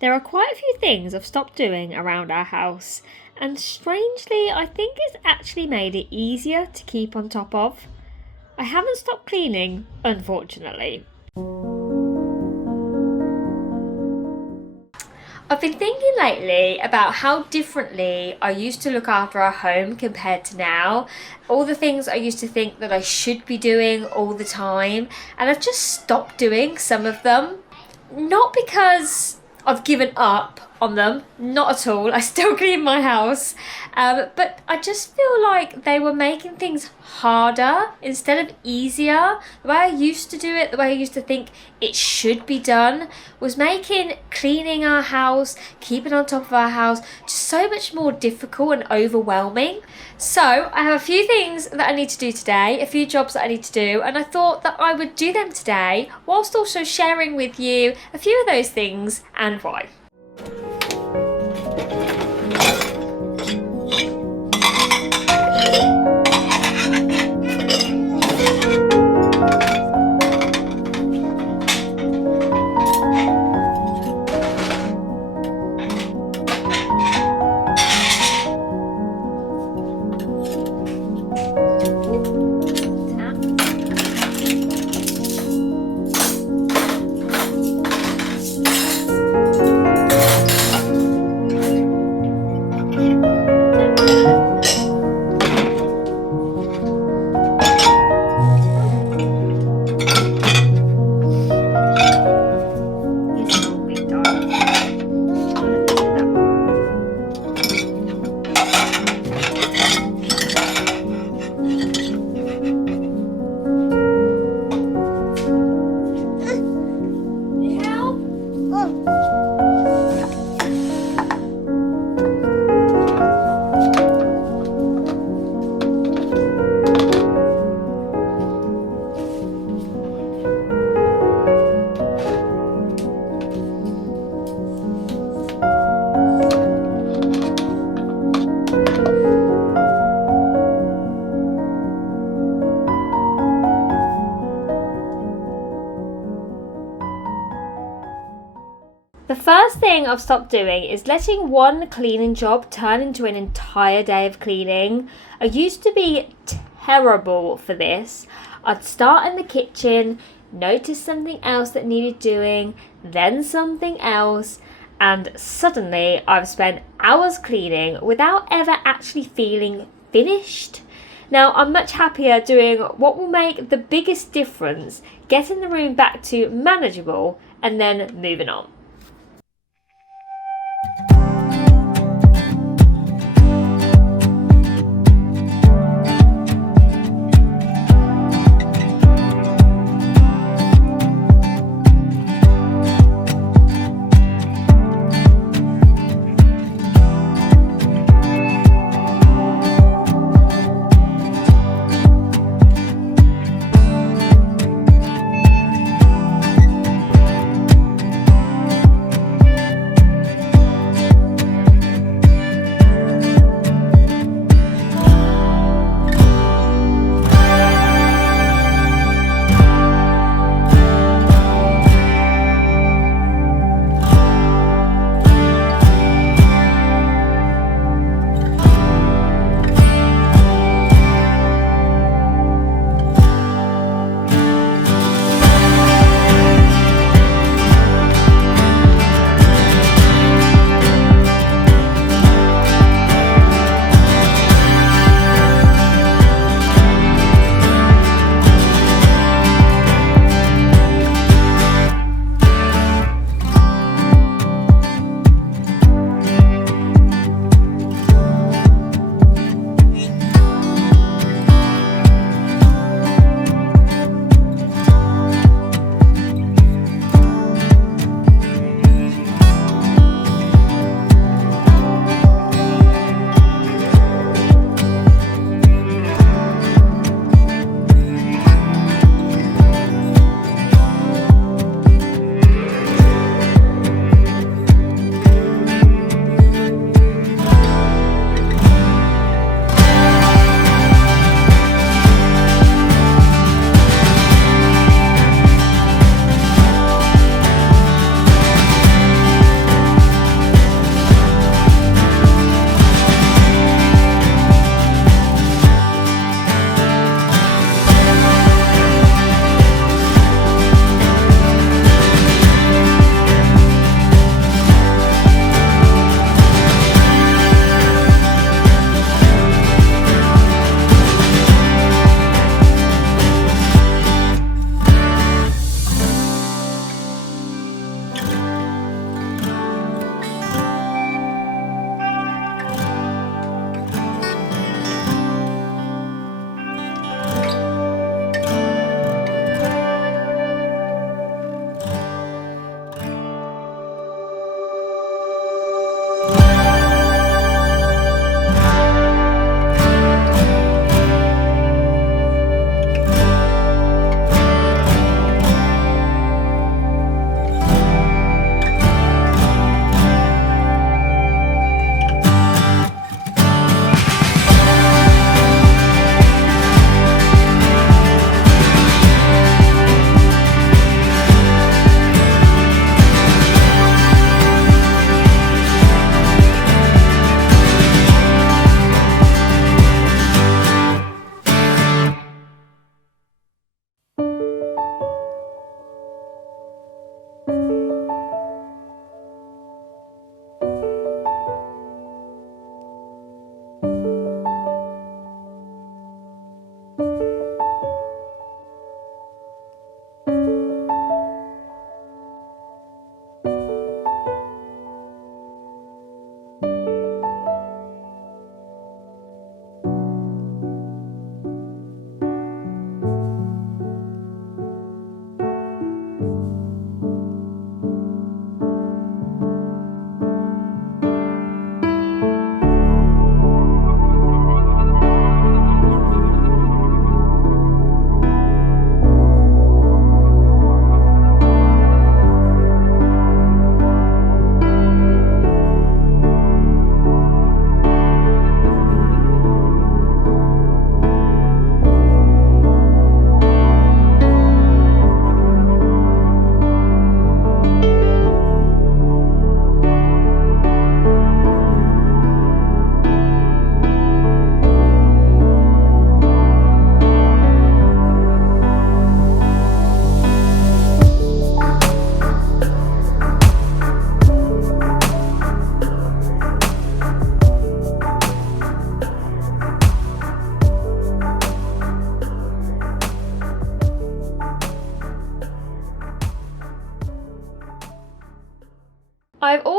There are quite a few things I've stopped doing around our house, and strangely, I think it's actually made it easier to keep on top of. I haven't stopped cleaning, unfortunately. I've been thinking lately about how differently I used to look after our home compared to now. All the things I used to think that I should be doing all the time, and I've just stopped doing some of them. Not because I've given up on them, not at all. I still clean my house, but I just feel like they were making things harder instead of easier. The way I used to do it, the way I used to think it should be done, was making cleaning our house, keeping on top of our house, just so much more difficult and overwhelming. So I have a few things that I need to do today, a few jobs that I need to do, and I thought that I would do them today whilst also sharing with you a few of those things and why. The first thing I've stopped doing is letting one cleaning job turn into an entire day of cleaning. I used to be terrible for this. I'd start in the kitchen, notice something else that needed doing, then something else, and suddenly I've spent hours cleaning without ever actually feeling finished. Now, I'm much happier doing what will make the biggest difference, getting the room back to manageable and then moving on.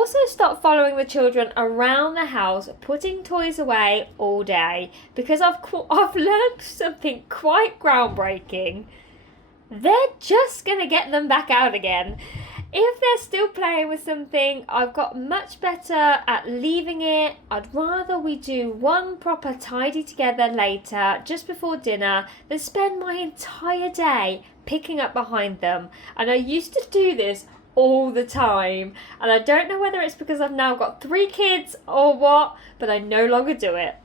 also stopped following the children around the house, putting toys away all day, because I've learned something quite groundbreaking. They're just going to get them back out again. If they're still playing with something, I've got much better at leaving it. I'd rather we do one proper tidy together later, just before dinner, than spend my entire day picking up behind them. And I used to do this all the time. And I don't know whether it's because I've now got 3 kids or what, but I no longer do it.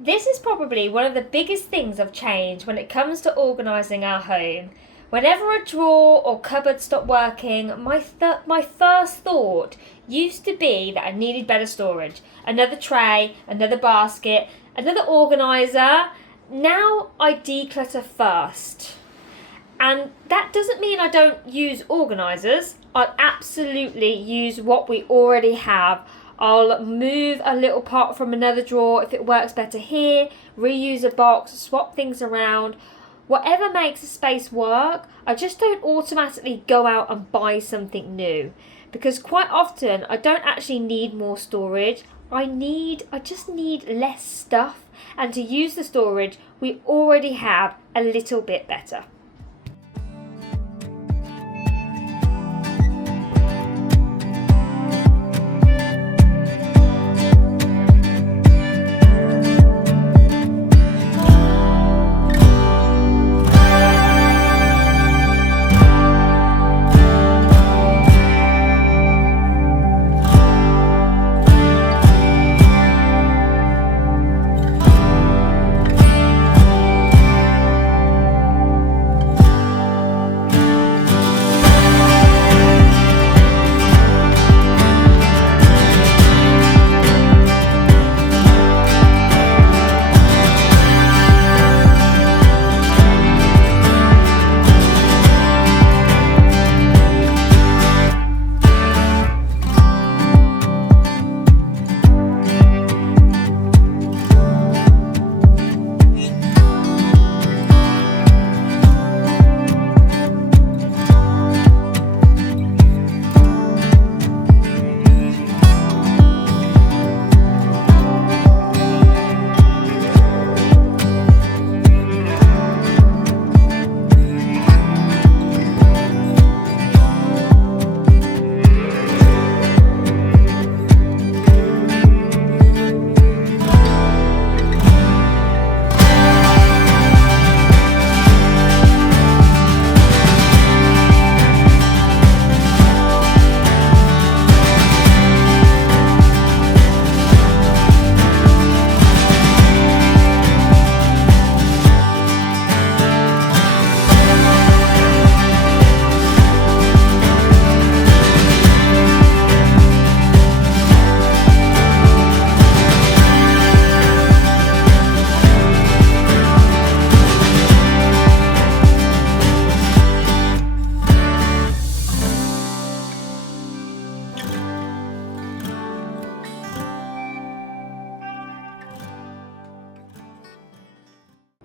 This is probably one of the biggest things I've changed when it comes to organising our home. Whenever a drawer or cupboard stopped working, my first thought used to be that I needed better storage. Another tray, another basket, another organiser. Now I declutter first. And that doesn't mean I don't use organisers. I absolutely use what we already have. I'll move a little part from another drawer if it works better here, reuse a box, swap things around. Whatever makes a space work, I just don't automatically go out and buy something new. Because quite often I don't actually need more storage. I just need less stuff, and to use the storage we already have a little bit better.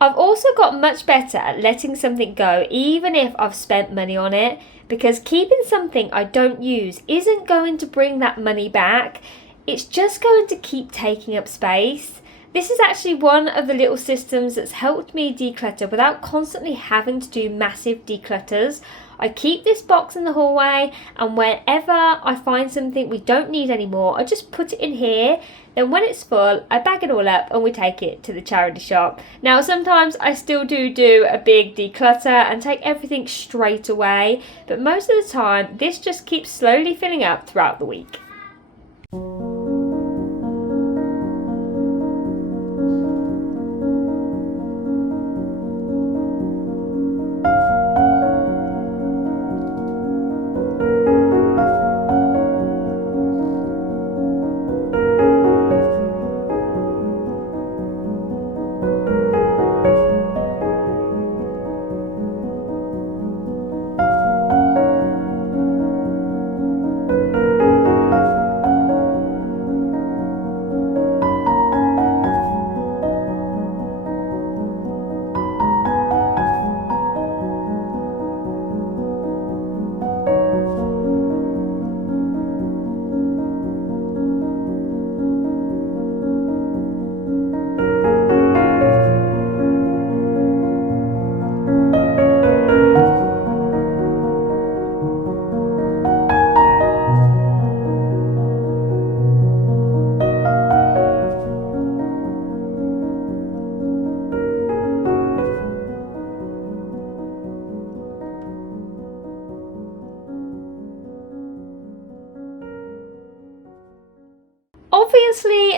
I've also got much better at letting something go even if I've spent money on it, because keeping something I don't use isn't going to bring that money back. It's just going to keep taking up space. This is actually one of the little systems that's helped me declutter without constantly having to do massive declutters. I keep this box in the hallway, and whenever I find something we don't need anymore, I just put it in here. Then when it's full, I bag it all up and we take it to the charity shop. Now sometimes I still do a big declutter and take everything straight away, but most of the time this just keeps slowly filling up throughout the week.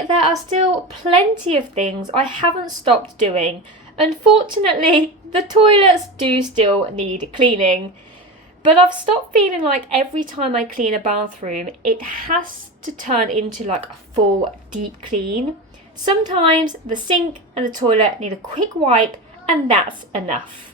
there are still plenty of things I haven't stopped doing. Unfortunately, the toilets do still need cleaning. But I've stopped feeling like every time I clean a bathroom, it has to turn into like a full deep clean. Sometimes the sink and the toilet need a quick wipe, and that's enough.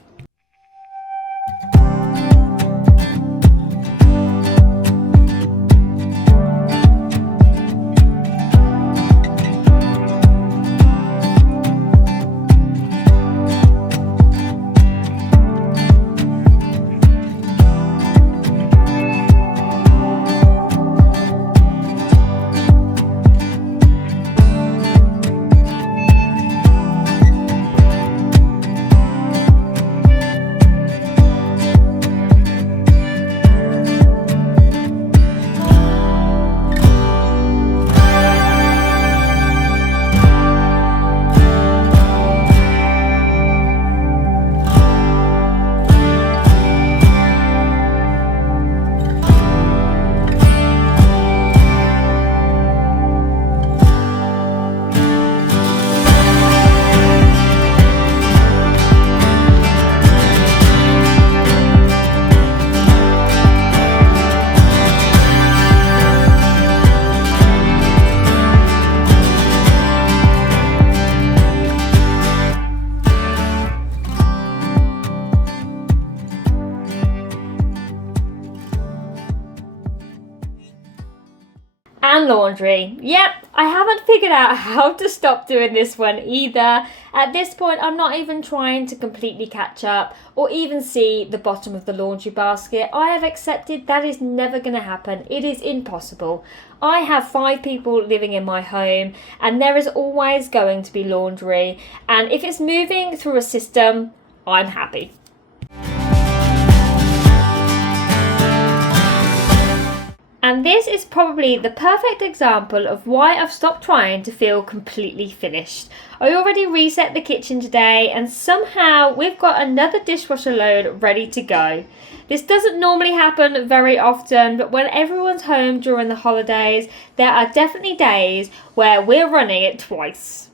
And laundry. Yep, I haven't figured out how to stop doing this one either. At this point, I'm not even trying to completely catch up or even see the bottom of the laundry basket. I have accepted that is never going to happen. It is impossible. I have 5 people living in my home, and there is always going to be laundry. And if it's moving through a system, I'm happy. And this is probably the perfect example of why I've stopped trying to feel completely finished. I already reset the kitchen today, and somehow we've got another dishwasher load ready to go. This doesn't normally happen very often, but when everyone's home during the holidays, there are definitely days where we're running it twice.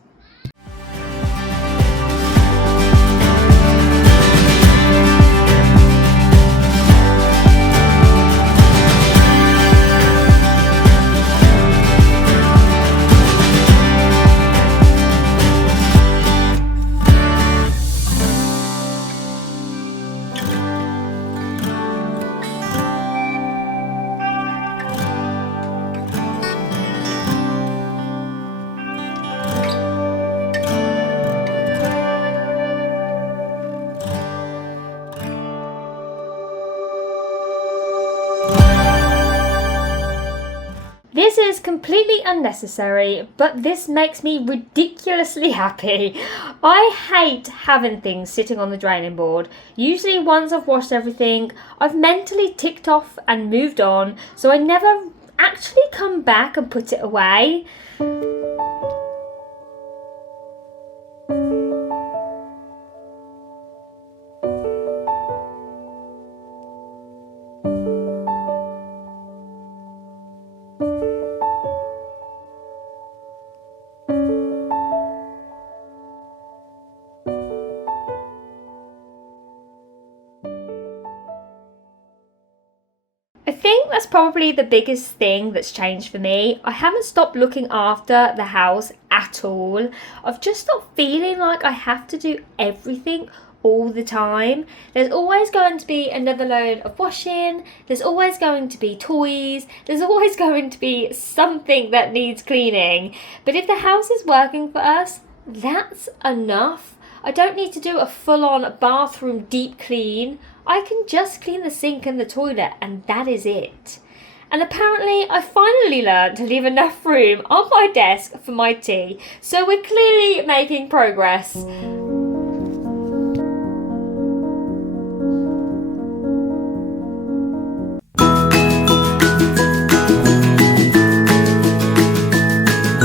This is completely unnecessary, but this makes me ridiculously happy. I hate having things sitting on the draining board. Usually once I've washed everything, I've mentally ticked off and moved on, so I never actually come back and put it away. I think that's probably the biggest thing that's changed for me. I haven't stopped looking after the house at all. I've just stopped feeling like I have to do everything all the time. There's always going to be another load of washing, there's always going to be toys, there's always going to be something that needs cleaning. But if the house is working for us, that's enough. I don't need to do a full-on bathroom deep clean. I can just clean the sink and the toilet, and that is it. And apparently I finally learned to leave enough room on my desk for my tea, so we're clearly making progress.